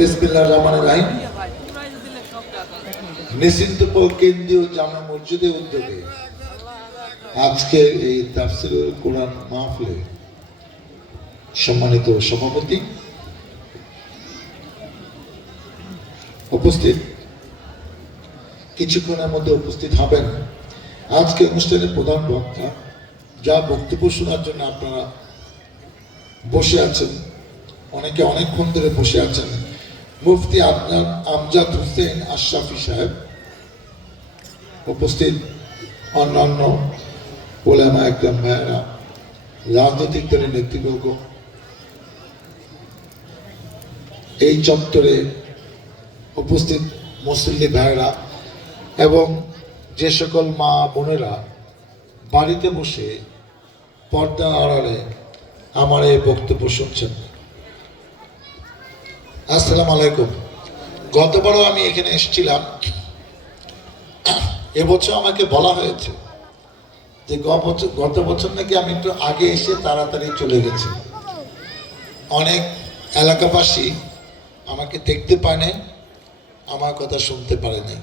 বিসমিল্লাহির রহমানির রহিম। নিশ্চিন্তপুর কেন্দ্রীয় জামে মসজিদের উদ্যোগে আজকে এই তাফসীরুল কোরআন মাহফিলে সম্মানিত সভাপতি উপস্থিত, কিছুক্ষণের মধ্যে উপস্থিত হবেন আজকে অনুষ্ঠানের প্রধান বক্তা, যা বক্তব্য শোনার জন্য আপনারা বসে আছেন, অনেকে অনেকক্ষণ ধরে বসে আছেন। মুফতি আমজাদ হোসেন আশরাফি সাহেব, উপস্থিত অন্যান্য ওলামা একরাম ভাইয়েরা, রাজনৈতিক দলের নেতৃবর্গ, এই চত্বরে উপস্থিত মুসল্লি ভাইয়েরা এবং যে সকল মা বোনেরা বাড়িতে বসে পর্দা আড়ালে আমার এই বক্তব্য শুনছেন, আসসালামু আলাইকুম। গতবারও আমি এখানে এসেছিলাম। এবছর আমাকে বলা হয়েছে যে গত বছর নাকি আমি একটু আগে এসে তাড়াতাড়ি চলে গেছি। অনেক এলাকাবাসী আমাকে দেখতে পায় নাই, আমার কথা শুনতে পারে নাই।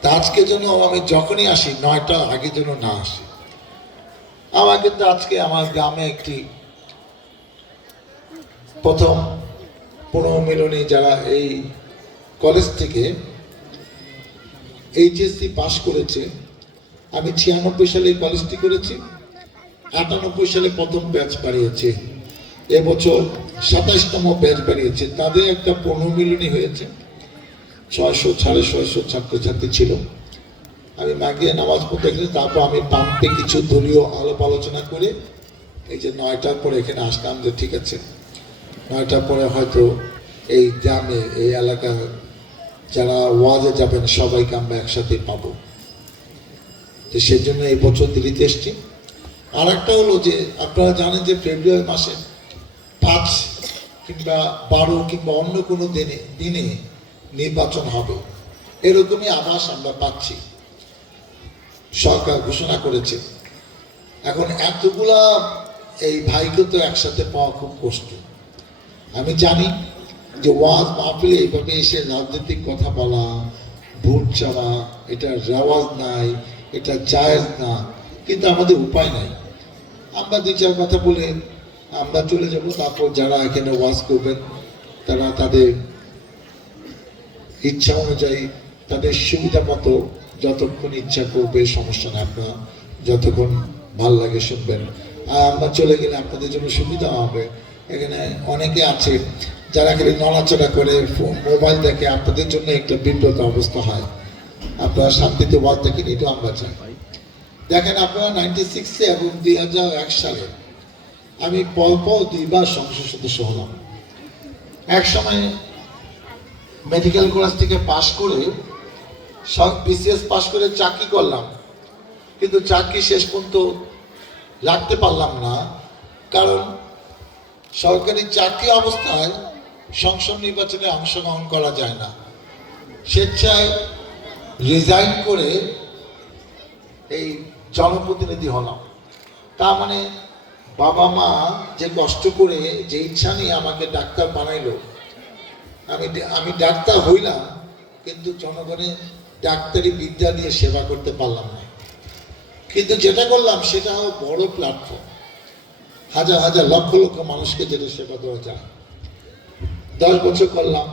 তা আজকে যেন আমি যখনই আসি 9টা আগে যেন না আসি। আমার কিন্তু আজকে আমার গ্রামে একটি প্রথম পুনর্মিলনী যারা এই কলেজ থেকে এইচএসসি পাশ করেছে, আমি 96 সালে এই কলেজটি করেছি, 98 সালে প্রথম ব্যাচ বাড়িয়েছে, এবছর 27তম ব্যাচ বাড়িয়েছে। তাদের একটা পুনর্মিলনী হয়েছে, 600 650 ছাত্রছাত্রী ছিল। আমি মাগিয়ে নামাজ পড়তে গেছি, তারপর আমি পাম্পে কিছু দলীয় আলাপ আলোচনা করে এই যে 9টার পরে এখানে আসলাম যে ঠিক আছে 9টার পরে হয়তো এই গ্রামে এই এলাকা যারা ওয়াজে যাবেন সবাইকে আমরা একসাথে পাবো। তো সেই জন্য এই বছর দিল্লিতে এসছি। আর একটা হলো যে আপনারা জানেন যে ফেব্রুয়ারি মাসে 5 কিংবা 12 কিংবা অন্য কোনো দিনে নির্বাচন হবে, এরকমই আভাস আমরা পাচ্ছি, সরকার ঘোষণা করেছে। এখন এতগুলা এই ভাইকে তো একসাথে পাওয়া খুব কষ্ট। আমি জানি যে ওয়াজ মাহফিলে এইভাবে এসে রাজনৈতিক কথা বলা, ভোট চাওয়া, এটা রেওয়াজ নাই, এটা জায়েজ না, কিন্তু আমাদের উপায় নাই। আমরা 2-4 কথা বলে আমরা চলে যাব, তারপর যারা এখানে ওয়াজ করবেন তারা তাদের ইচ্ছা অনুযায়ী তাদের সুবিধা মতো যতক্ষণ ইচ্ছা করবে, সমস্যা নেই, আপনারা যতক্ষণ ভাল লাগে শুনবেন। আর আমরা চলে গেলে আপনাদের জন্য সুবিধা হবে। এখানে অনেকে আছে যারা খালি নড়াচড়া করে মোবাইল দেখে, আপনাদের জন্য একটা বিব্রত অবস্থা হয়। আপনারা শান্তিতে ওয়াজ দেখেন, এটাও আমরা চাই। দেখেন আপনারা 96 এবং 2001 সালে আমি পরপর 2বার সংসদ সদস্য হলাম। এক সময় মেডিকেল কলেজ থেকে পাশ করে সব বিসিএস পাশ করে চাকরি করলাম, কিন্তু চাকরি শেষ পর্যন্ত রাখতে পারলাম না, কারণ সরকারি চাকরি অবস্থায় সংসদ নির্বাচনে অংশগ্রহণ করা যায় না। স্বেচ্ছায় রিজাইন করে এই জনপ্রতিনিধি হলাম। তার মানে বাবা মা যে কষ্ট করে যে ইচ্ছা নিয়ে আমাকে ডাক্তার বানাইলো, আমি ডাক্তার হইলাম, কিন্তু জনগণের ডাক্তারি বিদ্যা দিয়ে সেবা করতে পারলাম না। কিন্তু যেটা করলাম সেটা হলো বড় প্ল্যাটফর্ম, হাজার হাজার লক্ষ লক্ষ মানুষকে যেটা সেবা দেওয়া যায়। 10 বছর করলাম।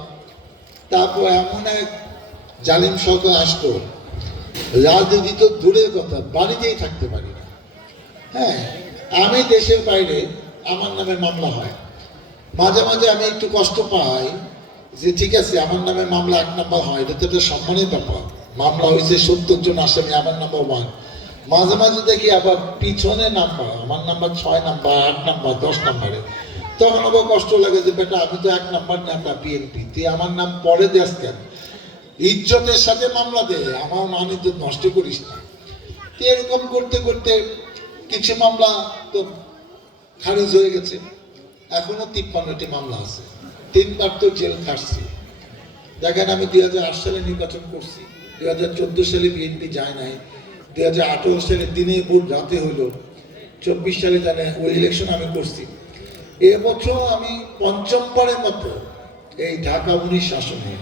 তারপর এমন এক জালিম সরকার আসতো, রাজনীতি তো দূরের কথা, বাড়িতেই থাকতে পারি না। হ্যাঁ, আমি দেশের বাইরে আমার নামে মামলা হয়, মাঝে মাঝে আমি একটু কষ্ট পাই যে ঠিক আছে আমার নামে মামলা 1 নাম্বার হয়, এটা তো একটা সম্মানের ব্যাপার। মামলা হয়েছে 70 জন আসামি, আমার নাম্বার 1। মাঝে মাঝে দেখি আবার পিছনে নাম্বার, আমার নাম্বার 6 নাম্বার, 8 নাম্বার, 10 নাম্বারে। তখন আবার কষ্ট লাগে যে বেটা আমি তো 1 নাম্বার নেতা বিএনপি, তুই আমার নাম পরে দেশ কেন? ইজ্জতের সাথে মামলা দে, আমার মান ইজ্জত নষ্ট করিস না। তো এরকম করতে করতে কিছু মামলা তো খারিজ হয়ে গেছে, এখনো 53টি মামলা আছে, 3বার তো জেল খাটছি। দেখেন আমি 2008 সালে নির্বাচন করছি, 2014 সালে বিএনপি যায় নাই, 2018 সালে দিনে ভোট রাতে হইল, 24 সালে জানে ওই ইলেকশন আমি করছি। এবছর আমি 5ম বারের মতো এই ঢাকা 19 আসনে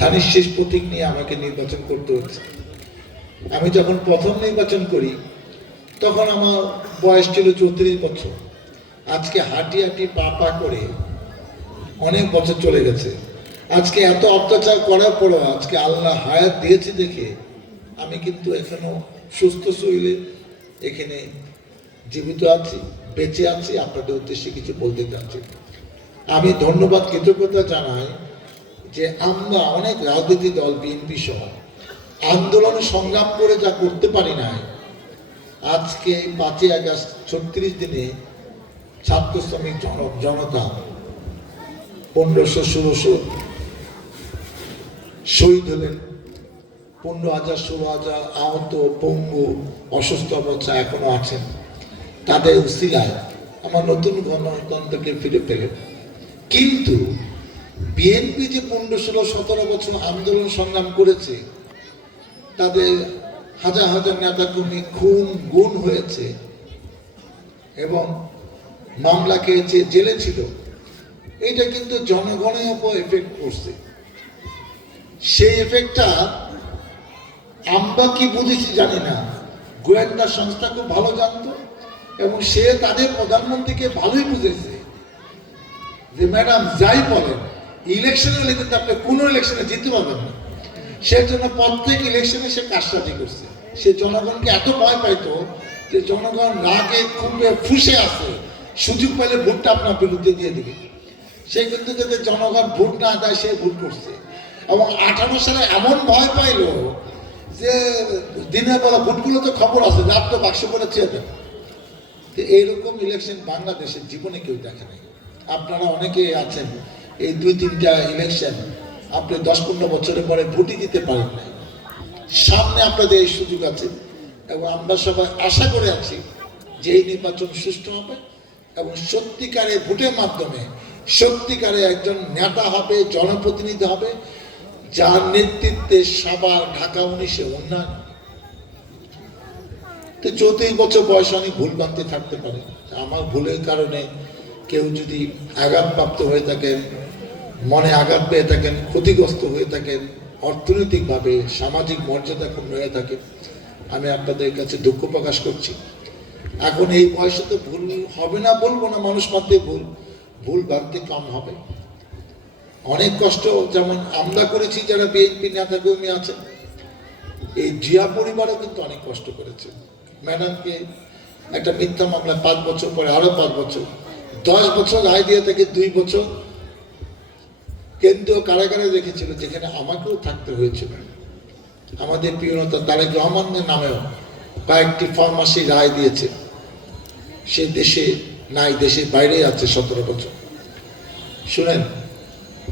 ধানের শেষ প্রতীক নিয়ে আমাকে নির্বাচন করতে হচ্ছে। আমি যখন প্রথম নির্বাচন করি তখন আমার বয়স ছিল 34 বছর। আজকে হাঁটি হাঁটি পা পা করে অনেক বছর চলে গেছে। আজকে এত অত্যাচার করার পরও আজকে আল্লাহ হায়াত দিয়েছে দেখে আমি কিন্তু এখনো সুস্থ শরীরে এখানে জীবিত আছি, বেঁচে আছি। আপনাদের উদ্দেশ্যে কিছু বলতে চাচ্ছি। আমি ধন্যবাদ কৃতজ্ঞতা জানাই যে আমরা অনেক রাজনৈতিক দল বিএনপি সহ আন্দোলন সংগ্রাম করে যা করতে পারি নাই, আজকে 5ই আগস্ট 36 দিনে ছাত্র শ্রমিক জনতা 1500-1600 শহীদ হলেন, 15,000 16,000 আহত, পঙ্গু, অসুস্থ অবস্থা এখনো আছেন। তাদের উসিলায় আমার নতুন গণতন্ত্রকে ফিরে পেলেন। কিন্তু বিএনপি যে 15-16-17 বছর আন্দোলন সংগ্রাম করেছে, তাদের হাজার হাজার নেতাকর্মী খুন গুম হয়েছে এবং মামলা খেয়েছে, জেলে ছিল, এটা কিন্তু জনগণের উপর এফেক্ট করছে। সেই এফেক্টটা আমরা কি বুঝেছি জানি না, গোয়েন্দা সংস্থা খুব ভালো জানতো এবং সে তাদের প্রধানমন্ত্রীকে ভালোই বুঝেছে যে ম্যাডাম যাই বলেন ইলেকশনে হলে কিন্তু আপনি কোনো ইলেকশনে জিততে পারবেন না। সেই জন্য প্রত্যেক ইলেকশনে সে কাজটাজি করছে। সে জনগণকে এত ভয় পাইতো যে জনগণ রাগে খুবই ফুসে আছে, সুযোগ পাইলে ভোটটা আপনার বিরুদ্ধে দিয়ে দিবে। সে কিন্তু যাতে জনগণ ভোট না দেয় সে ভোট করছে এবং 18 সালে এমন ভয় পাইল যে দিনের বেলা ভোটগুলো তো খবর আছে যার তো বাক্স করে চেয়ে দেন। তো এইরকম ইলেকশন বাংলাদেশের জীবনে কেউ দেখে নাই। আপনারা অনেকে আছেন এই 2-3টা ইলেকশন আপনি 10-15 বছরের পরে ভোটই দিতে পারেন নাই। সামনে আপনাদের এই সুযোগ আছে এবং আমরা সবাই আশা করে আছি যে এই নির্বাচন সুষ্ঠু হবে এবং সত্যিকারে ভোটের মাধ্যমে সত্যিকারে একজন নেতা হবে, জনপ্রতিনিধি হবে যার নেতৃত্বে সবার ঢাকা 19-এ উন্নয়ন। তো 34 বছর বয়সে অনেক ভুল ভ্রান্তি থাকতে পারে। আমার ভুলের কারণে কেউ যদি আঘাতপ্রাপ্ত হয়ে থাকেন, মনে আঘাত পেয়ে থাকেন, ক্ষতিগ্রস্ত হয়ে থাকেন, অর্থনৈতিকভাবে সামাজিক মর্যাদা ক্ষুণ্ণ হয়ে থাকে, আমি আপনাদের কাছে দুঃখ প্রকাশ করছি। এখন এই বয়সে তো ভুল হবে না বলবো না, মানুষ মাত্রে ভুল ভ্রান্তি কম হবে। অনেক কষ্ট যেমন আমরা করেছি যারা বিএনপি নেতাকর্মী আছেন, এই জিয়া পরিবারও কিন্তু অনেক কষ্ট করেছে। ম্যাডামকে একটা মিথ্যা মামলা 5 বছর পরে আরো 5 বছর, 10 বছর রায় দিয়ে থেকে 2 বছর কেন্দ্রীয় কারাগারে রেখেছিল, যেখানে আমাকেও থাকতে হয়েছিল। আমাদের প্রিয় নেতা তারেক রহমানের নামেও কয়েকটি ফার্মাসি রায় দিয়েছে। সে দেশে নাই, দেশের বাইরে আছে 17 বছর। শুনেন,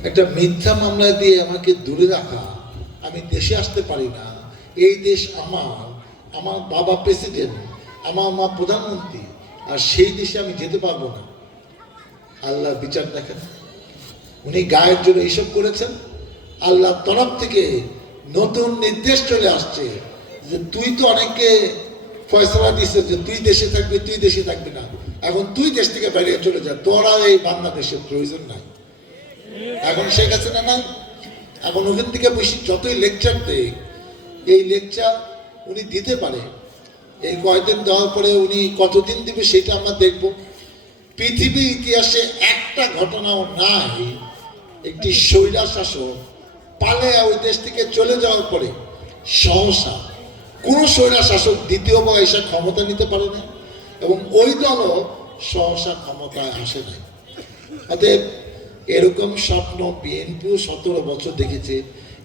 একটা মিথ্যা মামলা দিয়ে আমাকে দূরে রাখা, আমি দেশে আসতে পারি না, এই দেশ আমার বাবা প্রেসিডেন্ট, আমার মা প্রধানমন্ত্রী, আর সেই দেশে আমি যেতে পারবো না। আল্লাহর বিচার দেখেন, উনি গায়ের জন্য এইসব করেছেন। আল্লাহর তরফ থেকে নতুন নির্দেশ চলে আসছে যে তুই তো অনেককে ফয়সলা দিচ্ছে যে তুই দেশে থাকবি, তুই দেশে থাকবি না, এখন তুই দেশ থেকে বাইরে চলে যা, তোরা এই বাংলাদেশের প্রয়োজন নাই। এখন শেখ হাসিনা নাই, এখন ওখান থেকে বসে যতই লেকচার দেয়, এই লেকচার উনি দিতে পারে। এই কয়দিন দেওয়ার পরে উনি কতদিন দিবে সেটা আমরা দেখব। পৃথিবীর ইতিহাসে একটা ঘটনাও নাই একটি স্বৈরা শাসক পালে ওই দেশ থেকে চলে যাওয়ার পরে সহসা কোনো স্বৈরা শাসক দ্বিতীয়বার এসে ক্ষমতা নিতে পারে না এবং ওই দলও সহসা ক্ষমতায় আসে নাই। অতএব এরকম স্বপ্ন বিএনপিও 17 বছর দেখেছে।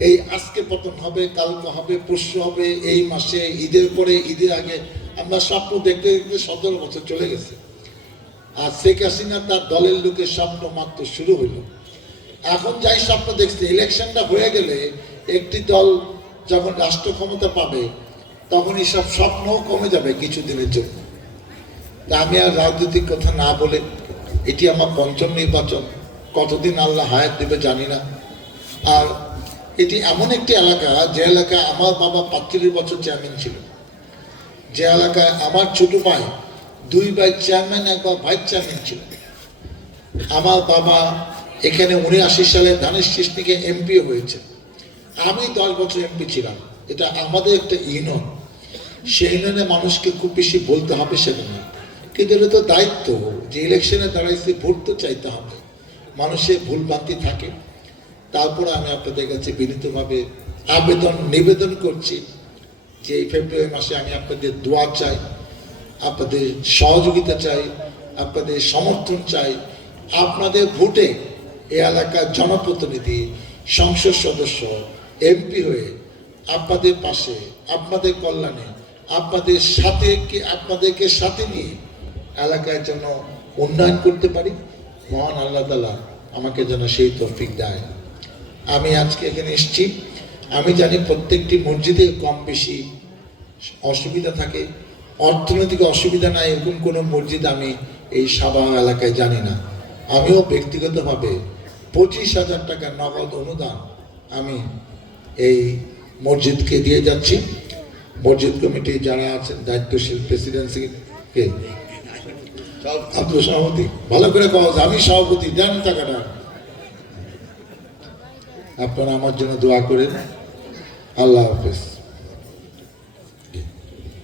এই আজকে পতন হবে, কালকে হবে, পরশু হবে, এই মাসে, ঈদের পরে, ঈদের আগে, আমরা স্বপ্ন দেখতে দেখতে 17 বছর চলে গেছে। আর শেখ হাসিনা তার দলের লোকের স্বপ্ন মাত্র শুরু হইল। এখন যাই স্বপ্ন দেখছে, ইলেকশনটা হয়ে গেলে একটি দল যখন রাষ্ট্র ক্ষমতা পাবে তখন এই সব স্বপ্নও কমে যাবে কিছুদিনের জন্য। তা আমি আর রাজনৈতিক কথা না বলে, এটি আমার 5ম নির্বাচন, কতদিন আল্লাহ হায়াত দেবে জানি না। আর এটি এমন একটি এলাকা যে এলাকায় আমার বাবা 45 বছর চেয়ারম্যান ছিল, যে এলাকায় আমার ছোট ভাই 2 ভাই চেয়ারম্যান, একবার ভাইস চেয়ারম্যান ছিল। আমার বাবা এখানে 79 সালে ধানের শীষ থেকে এমপি হয়েছে। আমি 10 বছর এমপি ছিলাম। এটা আমাদের একটা ইউনিয়ন, সেই ইউনিয়নে মানুষকে খুব বেশি বলতে হবে সেটা না, কিন্তু এটা তো দায়িত্ব যে ইলেকশনে দাঁড়াইছে, ভোট তো চাইতে হবে। মানুষের ভুলভ্রান্তি থাকে। তারপরে আমি আপনাদের কাছে বিনীতভাবে নিবেদন করছি যে এই ফেব্রুয়ারি মাসে আমি আপনাদের দোয়া চাই, আপনাদের সহযোগিতা চাই, আপনাদের সমর্থন চাই। আপনাদের ভোটে এই এলাকার জনপ্রতিনিধি, সংসদ সদস্য, এমপি হয়ে আপনাদের পাশে, আপনাদের কল্যাণে, আপনাদেরকে সাথে নিয়ে এলাকায় যেন উন্নয়ন করতে পারি, মহান আল্লাহ তাআলা আমাকে যেন সেই তৌফিক দেয়। আমি আজকে এখানে এসেছি। আমি জানি প্রত্যেকটি মসজিদে কম বেশি অসুবিধা থাকে, অর্থনৈতিক অসুবিধা নাই এরকম কোনো মসজিদ আমি এই সাভার এলাকায় জানি না। আমিও ব্যক্তিগতভাবে 25,000 টাকা নগদ অনুদান আমি এই মসজিদকে দিয়ে যাচ্ছি। মসজিদ কমিটি যারা আছেন দায়িত্বশীল, প্রেসিডেন্সিকে আব্দুল সভাপতি, ভালো করে কওয়া, আমি সভাপতি, দেন টাকাটা। আপনারা আমার জন্য দোয়া করেন। আল্লাহ হাফেজ।